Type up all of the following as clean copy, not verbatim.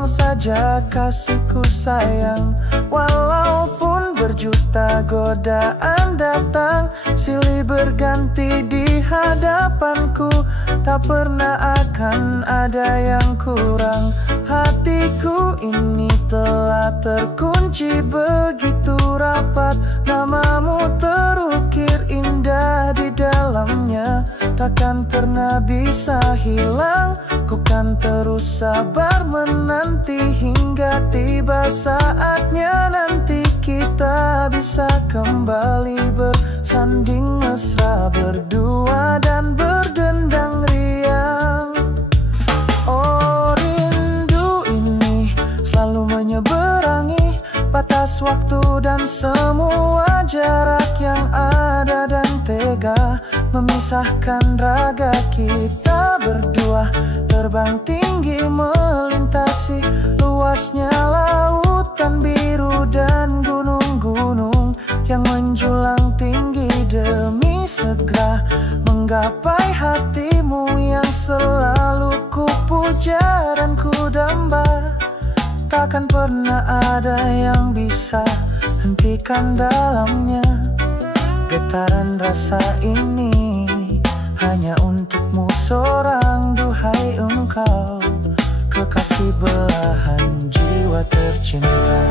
pulang saja kasihku sayang. Walaupun berjuta godaan datang, silih berganti di hadapanku, tak pernah akan ada yang kurang. Hatiku ini telah terkunci begitu rapat, namamu terukir indah di dalamnya, takkan pernah bisa hilang. Ku kan terus sabar menanti hingga tiba saatnya nanti kita bisa kembali bersanding mesra berdua dan berdendang riang. Oh, rindu ini selalu menyeberangi batas waktu dan semua jarak yang ada, dan tega memisahkan raga kita berdua. Terbang tinggi melintasi luasnya lautan biru dan gunung-gunung yang menjulang tinggi demi segera menggapai hatimu yang selalu ku puja dan ku damba. Takkan pernah ada yang bisa hentikan dalamnya getaran rasa ini, hanya untukmu seorang, duhai engkau, kekasih belahan jiwa tercinta.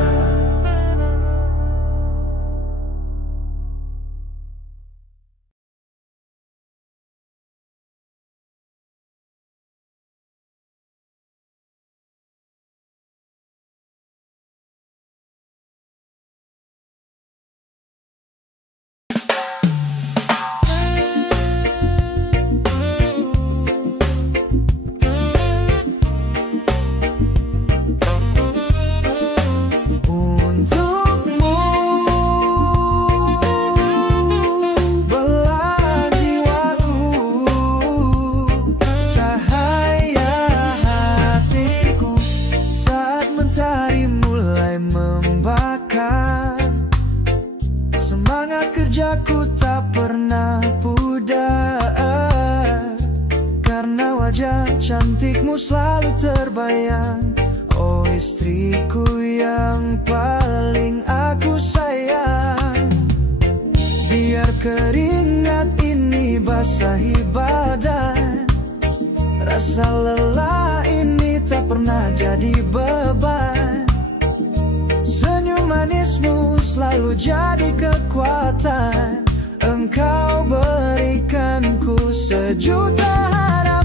Cantikmu selalu terbayang, oh istriku yang paling aku sayang. Biar keringat ini basahi badan, rasa lelah ini tak pernah jadi beban. Senyum manismu selalu jadi kekuatan, engkau berikanku sejuta harapan.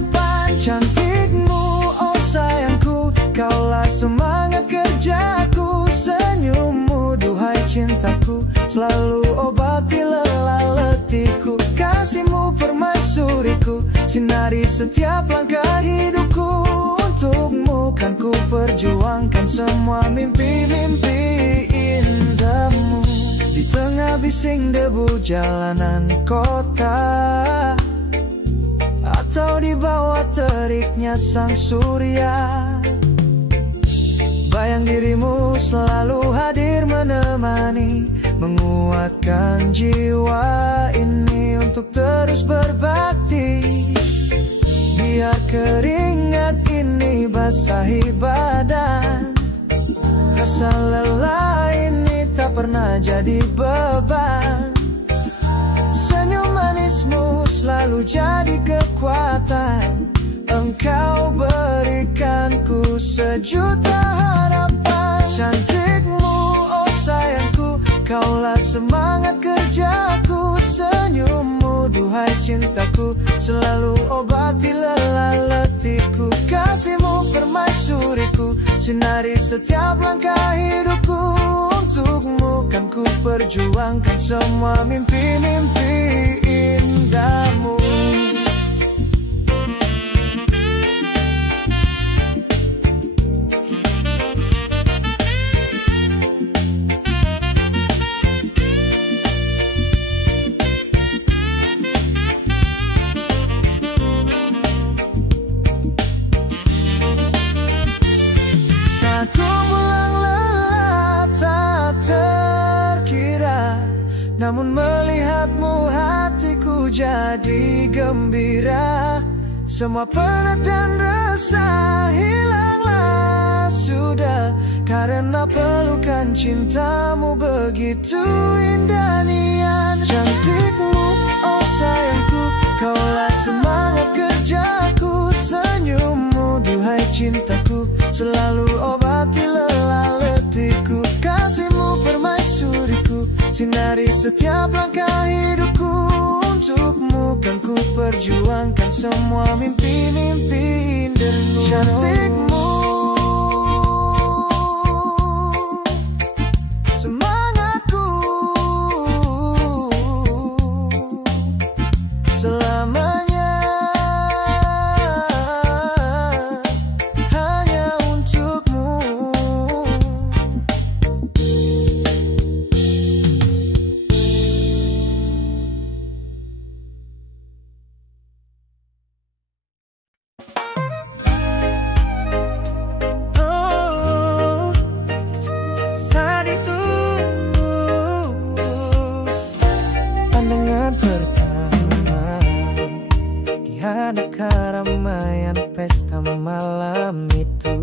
Cantikmu, oh sayangku, kaulah semangat kerjaku. Senyummu, duhai cintaku, selalu obati lelah letihku. Kasihmu permaisuriku, sinari setiap langkah hidupku. Untukmu kan ku perjuangkan semua mimpi-mimpi indahmu. Di tengah bising debu jalanan kota, atau di bawah teriknya sang surya, bayang dirimu selalu hadir menemani, menguatkan jiwa ini untuk terus berbakti. Biar keringat ini basahi badan, rasa lelah ini tak pernah jadi beban. Senyum manismu selalu jadi kekuatan, engkau berikanku sejuta harapan. Cantikmu, oh sayangku, kaulah semangat kerjaku. Senyummu, duhai cintaku, selalu obati lelah letihku. Kasihmu permaisuriku, sinari setiap langkah hidupku. Untukmu kan ku perjuangkan semua mimpi-mimpi indahmu. Namun melihatmu hatiku jadi gembira. Semua penat dan resah hilanglah sudah. Karena pelukan cintamu begitu indah nian. Cantikmu, oh sayangku, kaulah semangat kerjaku. Senyummu, duhai cintaku, selalu obati lelah letihku. Kasihmu permaisuriku, sinari setiap langkah hidupku. Untukmu kan ku perjuangkan semua mimpi-mimpi indahmu. Cantikmu, semangatku, selamanya hanya untukmu. Saat itu pandangan pertama di hadapan keramaian pesta malam itu.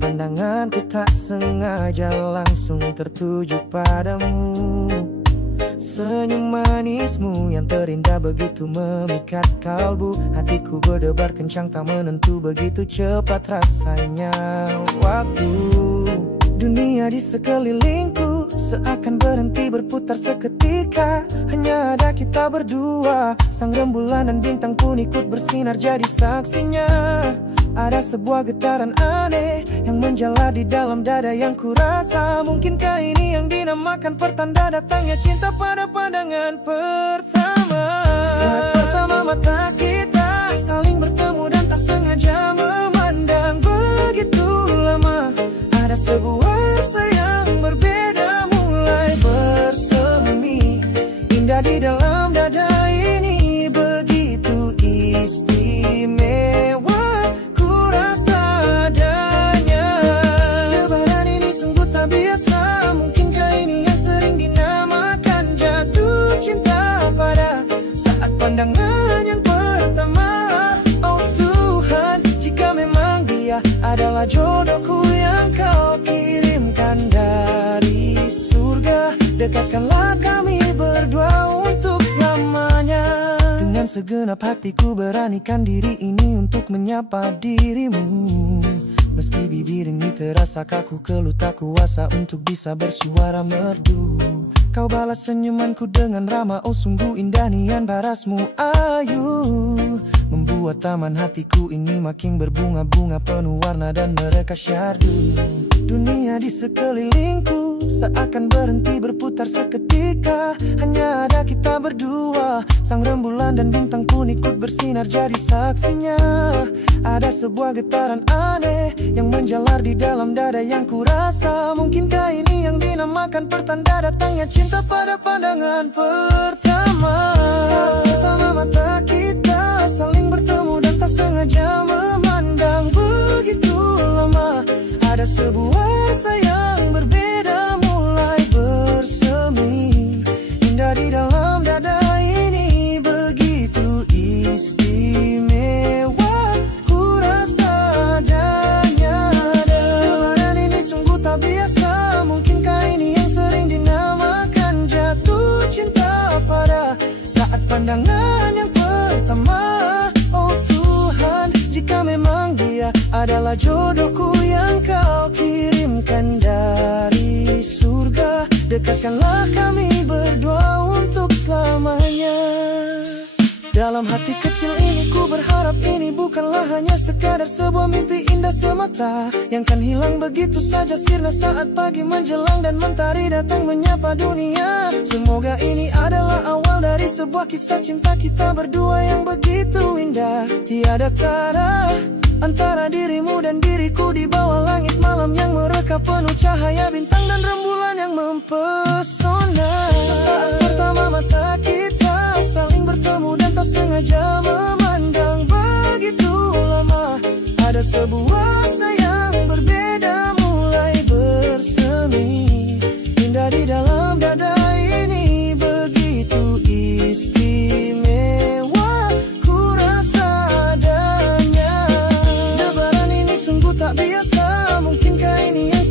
Pandanganku tak sengaja langsung tertuju padamu. Senyum manismu yang terindah begitu memikat kalbu. Hatiku berdebar kencang tak menentu, begitu cepat rasanya waktu. Dunia di sekelilingku seakan berhenti berputar seketika. Hanya ada kita berdua, sang rembulan dan bintang pun ikut bersinar jadi saksinya. Ada sebuah getaran aneh yang menjalar di dalam dada yang kurasa. Mungkinkah ini yang dinamakan pertanda datangnya cinta pada pandangan pertama? Saat pertama mata kita saling bertemu dan tak sengaja memandang begitu lama. Ada sebuah rasa yang berbeda mulai bersemi. Indah di dalam dada ini begitu istimewa. Pandangan yang pertama, oh Tuhan, jika memang dia adalah jodohku yang kau kirimkan dari surga, dekatkanlah kami berdua untuk selamanya. Dengan segenap hatiku beranikan diri ini untuk menyapa dirimu. Meski bibir ini terasa kaku, keluh tak kuasa untuk bisa bersuara merdu. Kau balas senyumanku dengan ramah, oh sungguh indah nian parasmu ayu. Membuat taman hatiku ini makin berbunga-bunga penuh warna dan mereka syardu. Dunia di sekelilingku seakan berhenti berputar seketika. Hanya ada kita berdua, sang rembulan dan bintang pun ikut bersinar jadi saksinya. Ada sebuah getaran aneh yang menjalar di dalam dada yang kurasa. Mungkinkah ini yang dinamakan pertanda datangnya cinta pada pandangan pertama? Saat pertama mata kita saling bertemu dan tak sengaja memandang begitu lama. Ada sebuah rasa yang berbeda mulai bersemi. Indah di dalam dada ini begitu istimewa. Ku rasa adanya. Lebaran ini sungguh tak biasa. Mungkinkah ini yang sering dinamakan jatuh cinta pada saat pandangan yang pertama? Oh Tuhan, jika memang dia adalah jodohku yang kau kirimkan dari surga, dekatkanlah kami berdua untuk selamanya. Dalam hati kecil ini ku berharap ini bukanlah hanya sekadar sebuah mimpi indah semata yang kan hilang begitu saja sirna saat pagi menjelang dan mentari datang menyapa dunia. Semoga ini adalah awal dari sebuah kisah cinta kita berdua yang begitu indah. Tiada tara antara dirimu dan diriku di bawah langit malam yang mereka penuh cahaya bintang dan rembulan yang mempesona. Saat pertama mata kita saling bertemu dan tak sengaja memandang begitu lama. Ada sebuah rasa yang berbeda mulai bersemi. Indah di dalam dada ini begitu istimewa. Ku rasa adanya. Lebaran ini sungguh tak biasa. Mungkinkah ini yang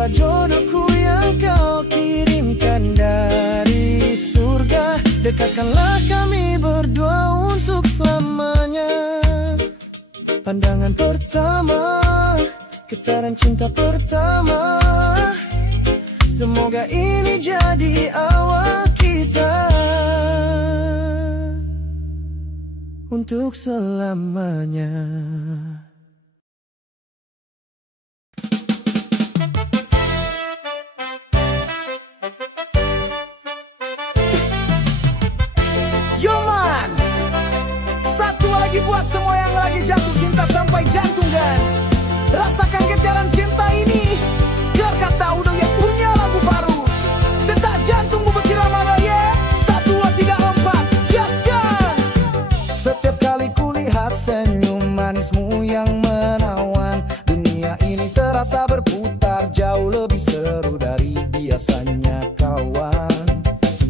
adalah jodohku yang kau kirimkan dari surga. Dekatkanlah kami berdua untuk selamanya. Pandangan pertama, getaran cinta pertama, semoga ini jadi awal kita untuk selamanya. Yoman, satu lagi buat semua yang lagi jatuh cinta sampai jantungan. Rasakan getaran cinta ini, biar kata udah yang punya lagu baru. Detak jantungmu berkira ya. 1, 2, 3, 4, gaskan. Setiap kali kulihat senyum manismu yang menawan, dunia ini terasa berputar jauh lebih seru dari biasanya kawan.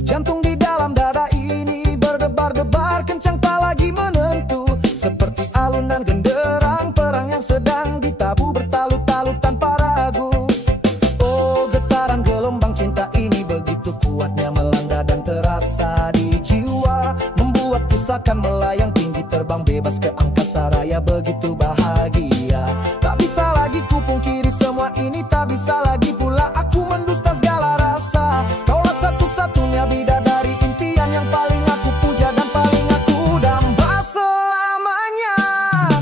Jantung di dalam dada ini berdebar-debar kencang tak lagi menentu, seperti alunan genderang perang yang sedang ditabuh bertalut-talut tanpa ragu. Oh, getaran gelombang cinta ini begitu kuatnya melanda dan terasa di jiwa, membuatku seakan melayang tinggi terbang bebas ke angkasa raya begitu bahagia. Tak bisa lagi kupungkiri semua ini, tak bisa lagi pula aku mendusta segala rasa. Kaulah satu-satunya bidadari impian yang paling aku puja dan paling aku damba selamanya.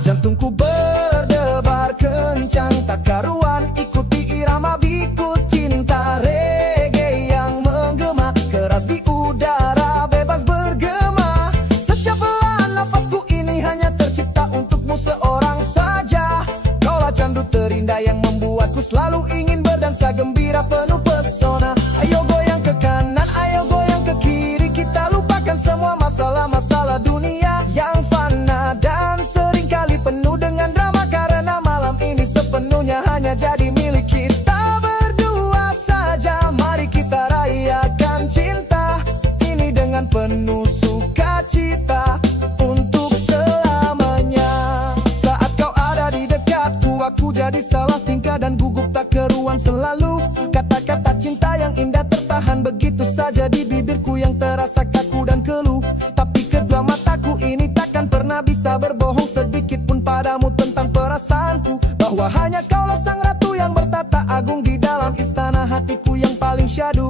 Jantungku berdebar kencang tak karuan, ikuti irama biku cinta reggae yang menggema keras di udara bebas bergema. Setiap helaan nafasku ini hanya tercipta untukmu seorang saja. Kaulah candu terindah yang membuatku selalu ingin berdansa gembira penuh pesona. Ayo goyang ke kanan, ayo goyang ke kiri, kita lupakan semua masalah-masalah dunia yang fana dan seringkali penuh dengan drama, karena malam ini sepenuhnya hanya jadi milik kita berdua saja. Mari kita rayakan cinta ini dengan penuh sukacita untuk selamanya. Saat kau ada di dekatku, aku jadi salah tingkah dan gugup tak keruan selalu. Kata-kata cinta yang indah tertahan begitu saja di bibirku yang terasa kaku dan keluh. Tapi kedua mataku ini takkan pernah bisa berbohong sedikit pun padamu tentang perasaanku, bahwa hanya kaulah sang ratu yang bertata agung di dalam istana hatiku yang paling syadu.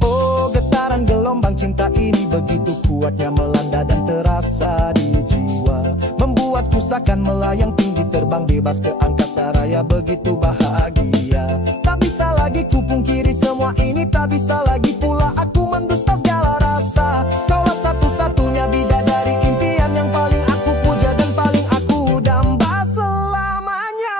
Oh, getaran gelombang cinta ini begitu kuatnya melanda dan terasa di jiwa, membuatku seakan melayang tinggi terbang bebas ke angkasa raya begitu bahagia. Tak bisa lagi kupungkiri semua ini, tak bisa lagi pula aku mendusta segala rasa. Kaulah satu-satunya bidadari impian yang paling aku puja dan paling aku damba selamanya.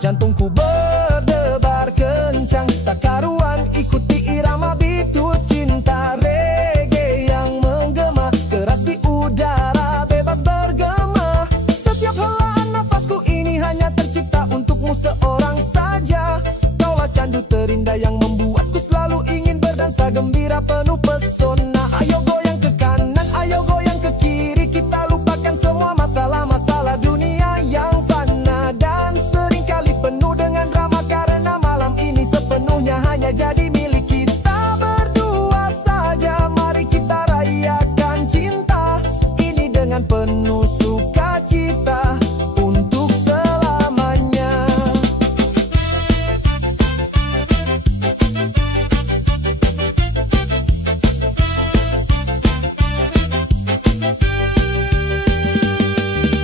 Jantungku berdebar kencang tak karuan, ikuti irama bitu cinta reggae yang menggema keras di udara bebas bergema. Setiap helaan nafasku ini hanya tercipta untukmu seorang saja. Kaulah candu terindah yang membuatku selalu ingin berdansa gembira penuh pesona. Ayo goyang ke kanan, ayo goyang ke kiri, kita lupakan semua masalah-masalah dunia yang fana dan seringkali penuh dengan drama, karena malam ini sepenuhnya hanya jadi milik kita berdua saja. Mari kita rayakan cinta ini dengan penuh sukacita untuk selamanya.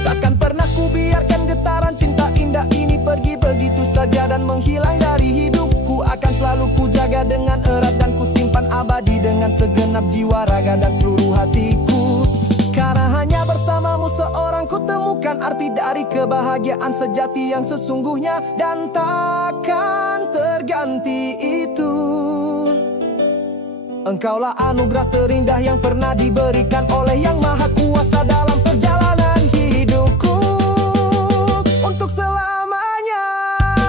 Takkan pernah ku biarkan getaran cinta indah ini pergi begitu saja dan menghilang dari hidupku. Akan selalu ku jaga dengan erat dan ku simpan abadi dengan segenap jiwa, raga dan seluruh hatiku. Karena hanya bersamamu seorang ku temukan arti dari kebahagiaan sejati yang sesungguhnya dan takkan terganti itu. Engkaulah anugerah terindah yang pernah diberikan oleh Yang Maha Kuasa dalam perjalanan hidupku untuk selamanya.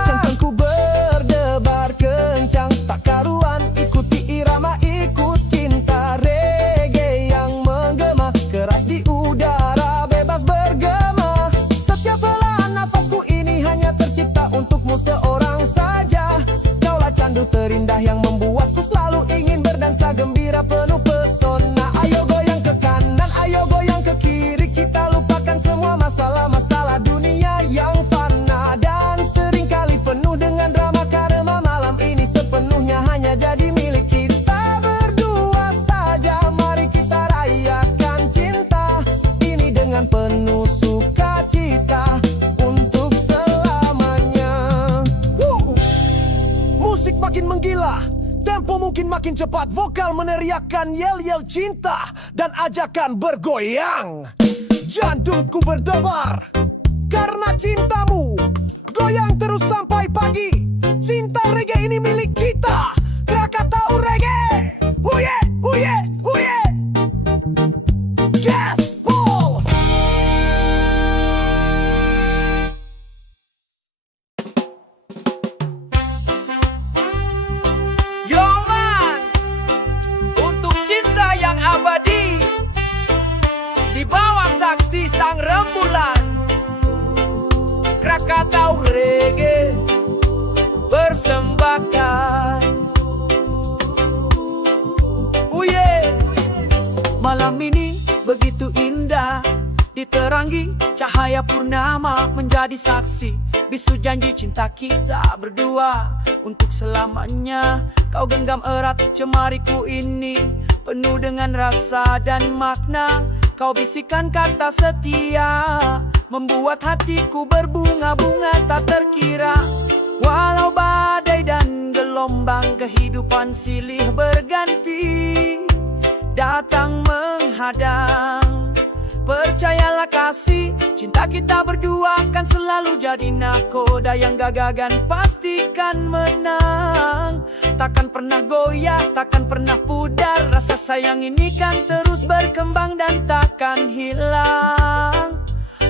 Jantungku berdebar kencang tak karuan, ikuti irama ikut cinta reggae yang menggema keras di udara bebas bergema. Setiap helaan nafasku ini hanya tercipta untukmu seorang saja. Semakin cepat vokal meneriakkan yel-yel cinta dan ajakan bergoyang. Jantungku berdebar karena cintamu, goyang terus sampai pagi. Cinta reggae ini milik kita, Krakatau Reggae. Huye, huye, huye. Gaspol. Yo man, untuk cinta yang abadi, di bawah saksi sang rembulan, Krakatau Reggae persembahkan. Malam ini begitu indah, diterangi cahaya purnama menjadi saksi. Bisu janji cinta kita berdua untuk selamanya. Kau genggam erat cemariku ini, penuh dengan rasa dan makna. Kau bisikan kata setia, membuat hatiku berbunga-bunga tak terkira. Walau badai dan gelombang kehidupan silih berganti datang menghadang, percayalah kasih, cinta kita berdua kan selalu jadi nakoda yang gagagan pastikan menang. Takkan pernah goyah, takkan pernah pudar, rasa sayang ini kan terus berkembang dan takkan hilang.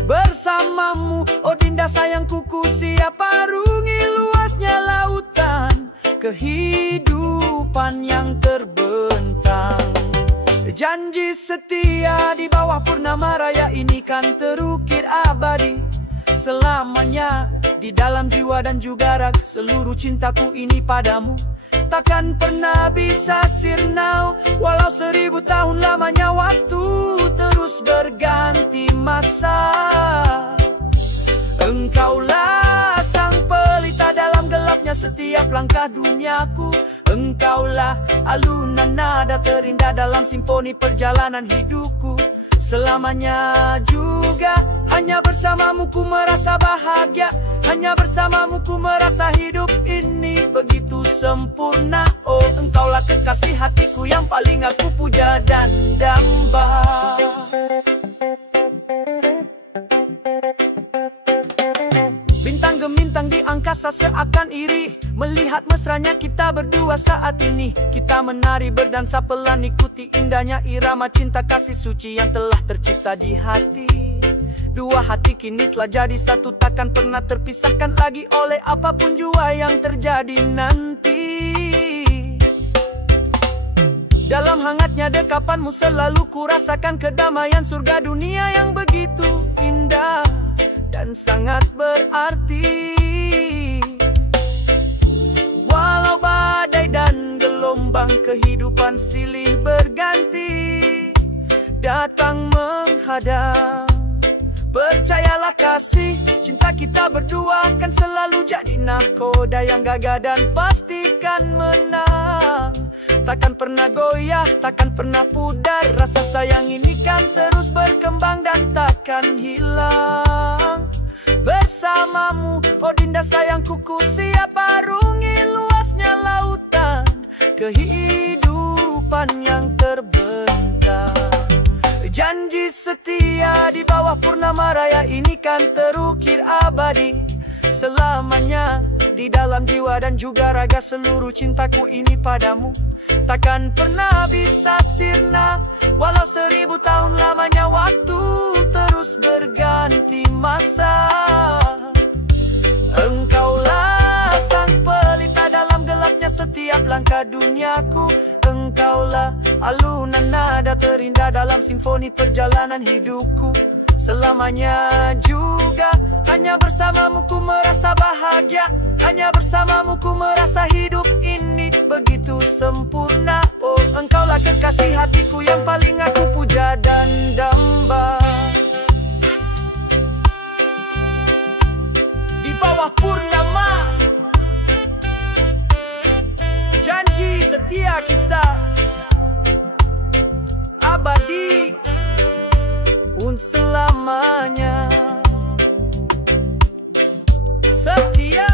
Bersamamu, oh Dinda sayangku, ku siap arungi luasnya lautan kehidupan yang terbentang. Janji setia di bawah purnama raya ini kan terukir abadi selamanya. Di dalam jiwa dan juga raga seluruh cintaku ini padamu takkan pernah bisa sirna. Walau 1000 tahun lamanya waktu terus berganti masa. Engkaulah sang pelita dalam gelapnya setiap langkah duniaku. Engkaulah alunan nada terindah dalam simfoni perjalanan hidupku. Selamanya juga hanya bersamamu ku merasa bahagia. Hanya bersamamu ku merasa hidup ini begitu sempurna. Oh engkaulah kekasih hatiku yang paling aku puja dan damba. Bintang gemintang di angkasa seakan iri melihat mesranya kita berdua saat ini. Kita menari berdansa pelan ikuti indahnya irama cinta kasih suci yang telah tercipta di hati. Dua hati kini telah jadi satu, takkan pernah terpisahkan lagi oleh apapun jua yang terjadi nanti. Dalam hangatnya dekapanmu selalu ku rasakan kedamaian surga dunia yang begitu indah dan sangat berarti. Walau badai dan gelombang kehidupan silih berganti datang menghadang, percayalah kasih, cinta kita berdua kan selalu jadi nahkoda yang gagah dan pastikan menang. Takkan pernah goyah, takkan pernah pudar, rasa sayang ini kan terus berkembang dan takkan hilang. Bersamamu, oh Dinda sayangku, ku siap arungi luasnya lautan kehidupan yang terbentang. Janji setia di bawah purnama raya ini kan terukir abadi selamanya. Di dalam jiwa dan juga raga seluruh cintaku ini padamu takkan pernah bisa sirna. Walau 1000 tahun lamanya waktu terus berganti masa. Engkaulah sang pelita dalam gelapnya setiap langkah duniaku. Engkaulah alunan nada terindah dalam simfoni perjalanan hidupku. Selamanya juga hanya bersamamu ku merasa bahagia. Hanya bersamamu ku merasa hidup ini begitu sempurna. Oh engkaulah kekasih hatiku yang paling aku puja dan damba. Di bawah purnama, janji setia kita abadi untuk selamanya. Setia,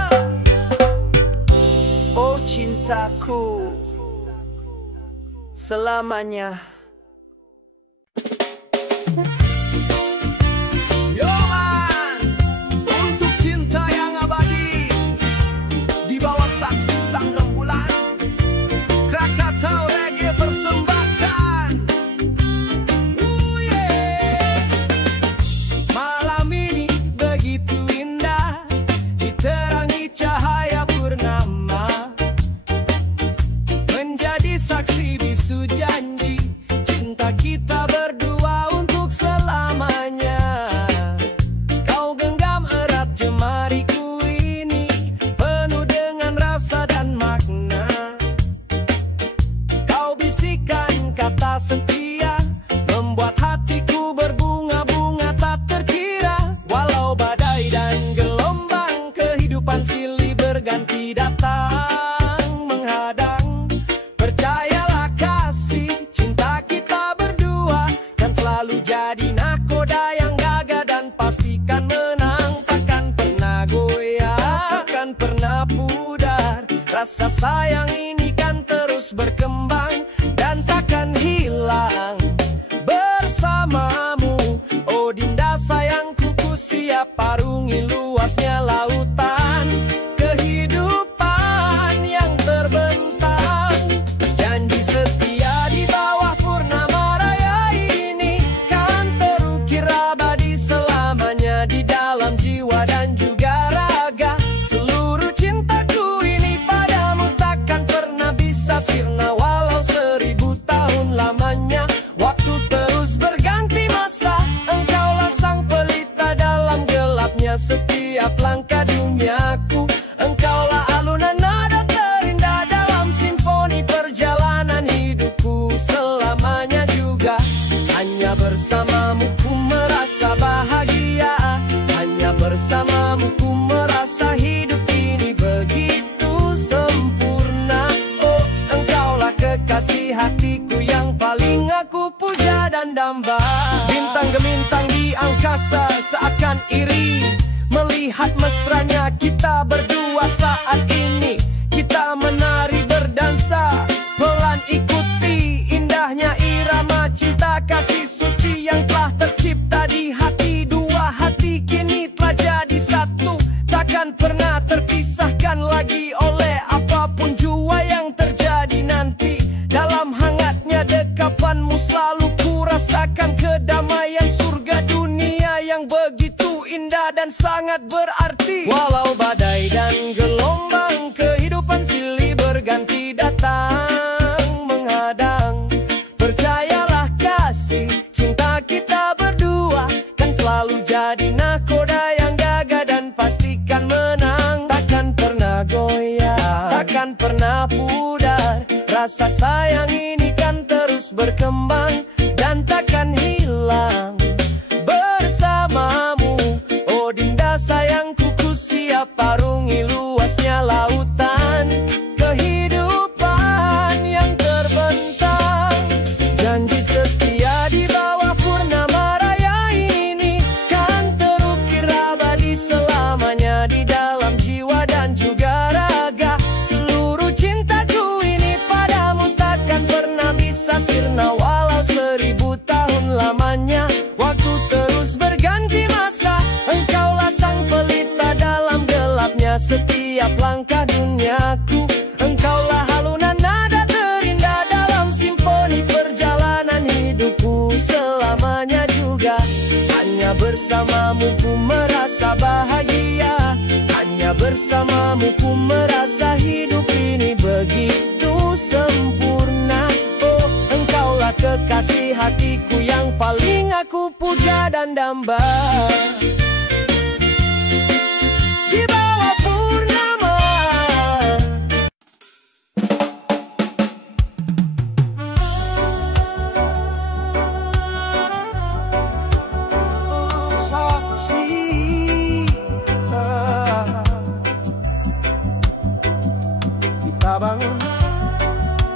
oh cintaku. selamanya. Yo man, untuk cinta yang abadi di bawah saksi sang rembulan, Krakatau Reggae persembahkan. Malam ini begitu indah, diterangi cahaya purnama, menjadi saksi bisu janji cinta kita berdua untuk selamanya. Kau genggam erat jemariku ini, penuh dengan rasa dan makna. Kau bisikan kata setia, membuat hatiku berbunga-bunga tak terkira. Walau badai dan gelombang kehidupan silih berganti datang menghadang, percayalah kasih cinta kita berdua kan selalu jadi nakoda yang gagah dan pastikan menang. Takkan pernah goyah, takkan pernah pudar, rasa sayang ini kan terus berkembang dan takkan hilang bersamamu. Oh Dinda sayangku, ku siap arungi luasnya lautan kehidupan yang terbentang. Janji setia di bawah purnama raya ini kan terukir abadi selamanya di dalam jiwa dan juga raga. Seluruh cintaku ini padamu takkan pernah bisa sirna walau 1000 tahun lamanya. Waktu terus berganti masa, engkaulah sang pelita dalam gelapnya setiap langkah duniaku. Engkaulah alunan nada terindah dalam simfoni perjalanan hidupku selamanya juga. Hanya bersamamu ku merasa bahagia, hanya bersamamu ku merasa hidup ini begitu sempurna. Oh engkaulah kekasih hatiku yang paling aku puja dan damba. Bintang gemintang di angkasa seakan iri melihat mesranya kita berdua saat ini. Kita menari berdansa, pelan ikuti indahnya irama cinta kasih suci yang telah tercipta di hati. Dua hati kini telah jadi satu, takkan pernah terpisahkan lagi oleh apapun jua yang terjadi nanti. Dalam hangatnya dekapanmu selalu ku rasakan kedamaian surga dunia yang begitu indah dan sangat berarti. Walau badai dan gelombang kehidupan silih berganti datang menghadang, percayalah kasih cinta kita berdua kan selalu jadi nakoda yang gagah dan pastikan menang. Takkan pernah goyah, takkan pernah pudar, rasa sayang ini kan terus berkembang dan takkan hilang bersamamu. Oh Dinda sayangku, ku siap arungi luasnya lautan kehidupan yang terbentang. Janji setia di bawah purnama raya ini kan terukir abadi selamanya di dalam jiwa dan juga raga. Seluruh cintaku ini padamu takkan pernah bisa sirna walau 1000 tahun lamanya. Waktu terus berganti masa, engkaulah sang pelita dalam gelapnya setiap langkah duniaku. Engkaulah halunan nada terindah dalam simfoni perjalanan hidupku selamanya juga. Hanya bersamamu ku merasa bahagia, hanya bersamamu ku merasa hidup ini begitu sempurna. Oh engkaulah kekasih hatiku yang paling aku puja dan damba. Di bawah purnama. Saksi kita bangun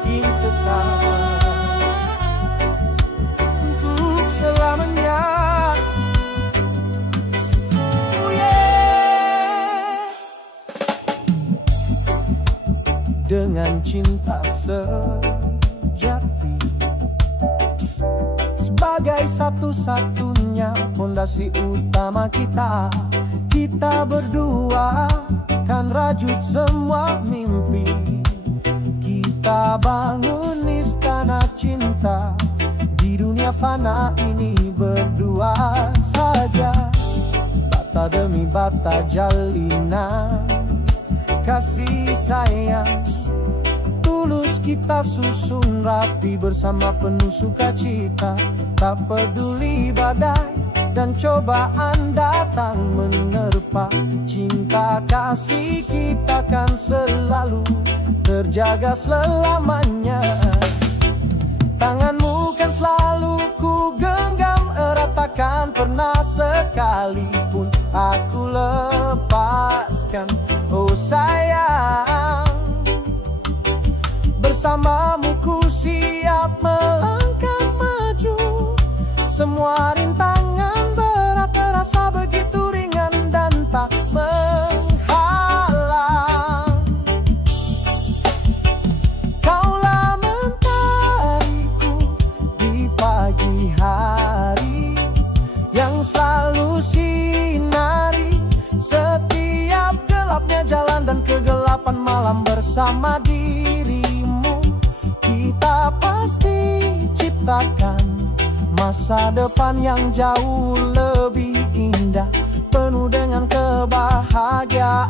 kita untuk selamanya. Dengan cinta sejati sebagai satu-satunya fondasi utama kita. Kita berdua kan rajut semua mimpi. Kita bangun istana cinta di dunia fana ini berdua saja. Bata demi bata jalinan kasih sayang tulus kita susun rapi bersama penuh sukacita. Tak peduli badai dan cobaan datang menerpa, cinta kasih kita kan selalu terjaga selamanya. Tanganmu kan selalu ku genggam erat, takkan pernah sekalipun aku lepaskan. Oh sayang, bersamamu ku siap melangkah maju. Semua rintangan berat terasa begitu ringan dan tak menghalang. Kaulah mentariku di pagi hari yang selalu sinari setiap gelapnya jalan dan kegelapan malam. Bersama dirimu kita pasti ciptakan masa depan yang jauh lebih indah, penuh dengan kebahagiaan.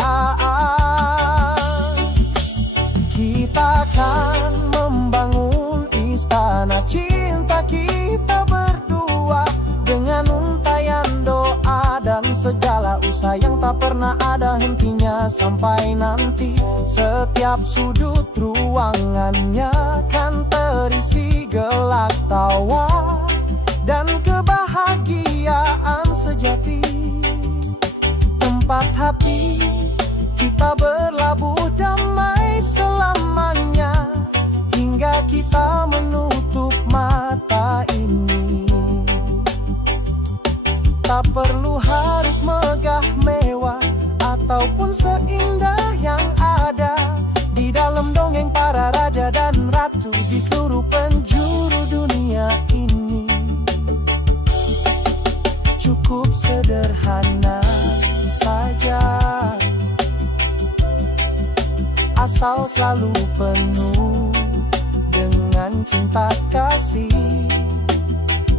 Kita akan membangun istana cinta kita berdua dengan untayan doa dan segala usaha yang tak pernah ada hentinya. Sampai nanti setiap sudut ruangannya kan terisi gelak tawa dan kebahagiaan sejati. Tempat hati kita berlabuh damai selamanya hingga kita menutup mata ini. Tak perlu harus megah mewah ataupun seindah yang ada di dalam dongeng para raja dan ratu di seluruh penjuru dunia ini. Cukup sederhana saja, asal selalu penuh dengan cinta kasih.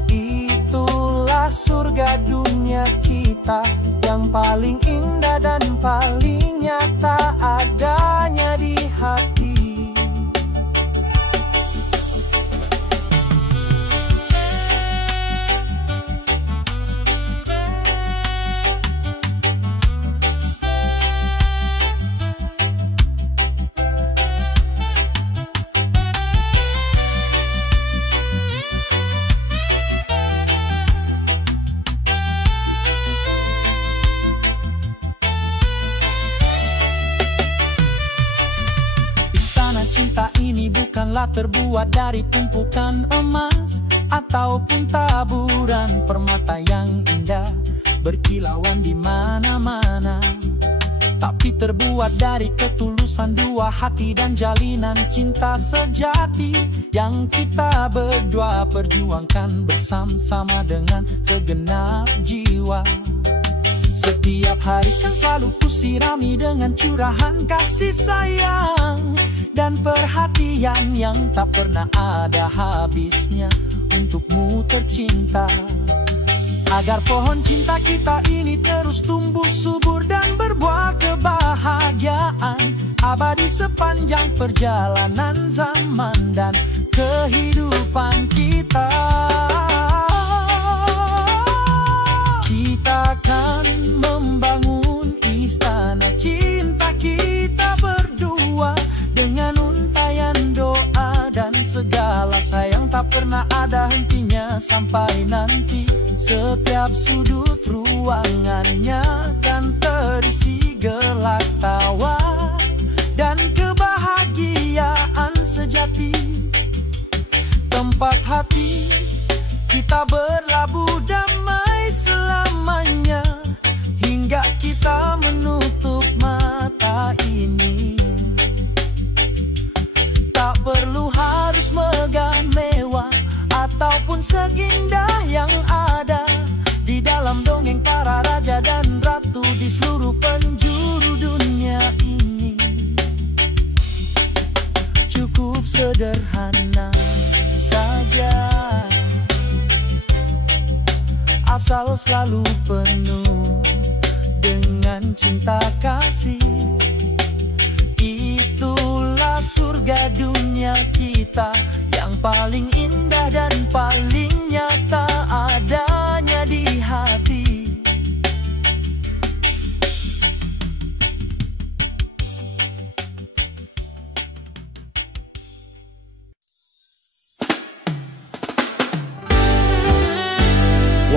Itulah surga dunia kita yang paling indah dan paling nyata adanya di hati. Cinta ini bukanlah terbuat dari tumpukan emas ataupun taburan permata yang indah berkilauan di mana-mana, tapi terbuat dari ketulusan dua hati dan jalinan cinta sejati yang kita berdua perjuangkan bersama-sama dengan segenap jiwa. Setiap hari kan selalu kusirami dengan curahan kasih sayang dan perhatian yang tak pernah ada habisnya untukmu tercinta. Agar pohon cinta kita ini terus tumbuh subur dan berbuah kebahagiaan abadi sepanjang perjalanan zaman dan kehidupan kita. Kita akan membangun istana cinta kita berdua dengan untayan doa dan segala sayang tak pernah ada hentinya. Sampai nanti setiap sudut ruangannya kan terisi gelak tawa dan kebahagiaan sejati. Tempat hati kita berlabuh damai selamanya hingga kita menutup mata ini. Tak perlu harus megah mewah ataupun seindah asal selalu penuh dengan cinta kasih. Itulah surga dunia kita yang paling indah dan paling nyata adanya di hati.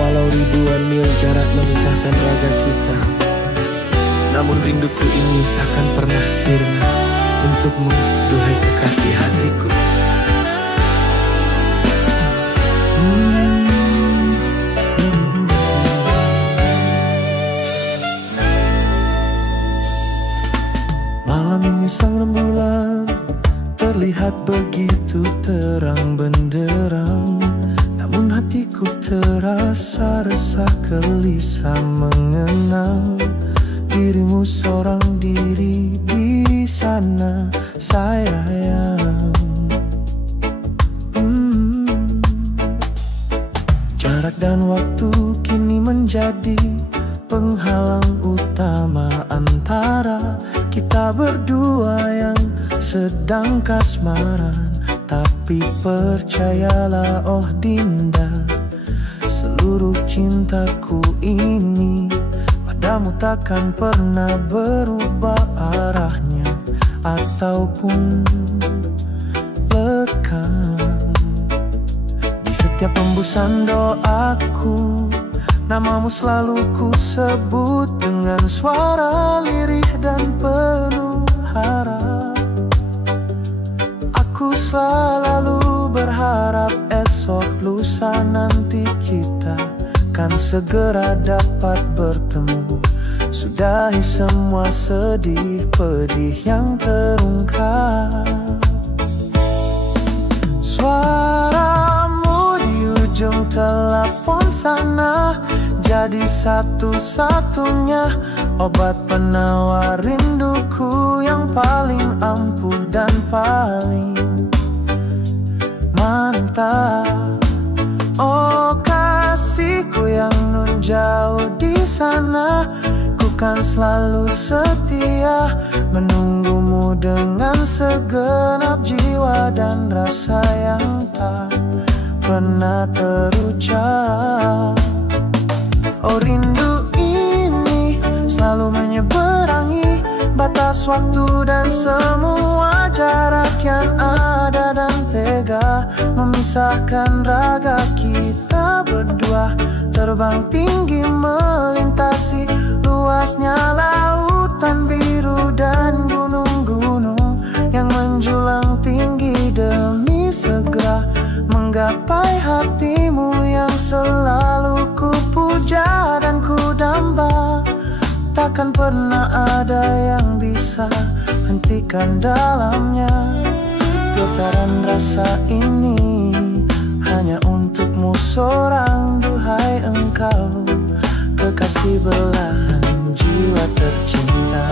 Walau ribuan mil jarak memisahkan raga kita, namun rinduku ini takkan pernah sirna untukmu, duhai kekasih hatiku. Malam ini sang rembulan terlihat begitu terang benderang, namun hatiku terasa resah gelisah mengenang dirimu seorang diri di sana, sayang. Jarak dan waktu kini menjadi penghalang utama antara kita berdua yang sedang kasmaran. Tapi percayalah oh Dinda, seluruh cintaku ini padamu takkan pernah berubah arahnya ataupun lekang. Di setiap hembusan doaku, namamu selalu ku sebut dengan suara lirih dan penuh harap. Aku selalu berharap esok lusa nanti kita kan segera dapat bertemu, sudahi semua sedih pedih yang terungkap. Suaramu di ujung telepon sana jadi satu-satunya obat penawar rinduku yang paling ampuh dan paling mantap. Oh kasihku yang nun jauh di sana, ku kan selalu setia menunggumu dengan segenap jiwa dan rasa yang tak pernah terucap. Oh rindu ini selalu menyeberangi batas waktu dan semua jarak yang ada dan tega memisahkan raga kita berdua. Terbang tinggi melintasi luasnya lautan biru dan gunung-gunung yang menjulang tinggi demi segera menggapai hatimu yang selalu ku puja dan ku damba. Takkan pernah ada yang bisa hentikan dalamnya getaran rasa ini, hanya untukmu seorang, duhai engkau kekasih belahan jiwa tercinta.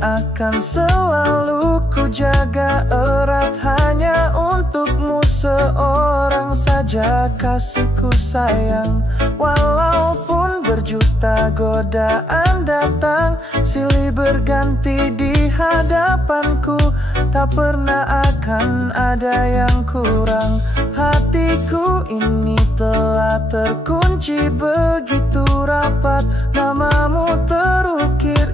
Akan selalu ku jaga erat hanya untukmu seorang saja kasihku sayang. Walaupun berjuta godaan datang silih berganti di hadapanku, tak pernah akan ada yang kurang. Hatiku ini telah terkunci begitu rapat, namamu terus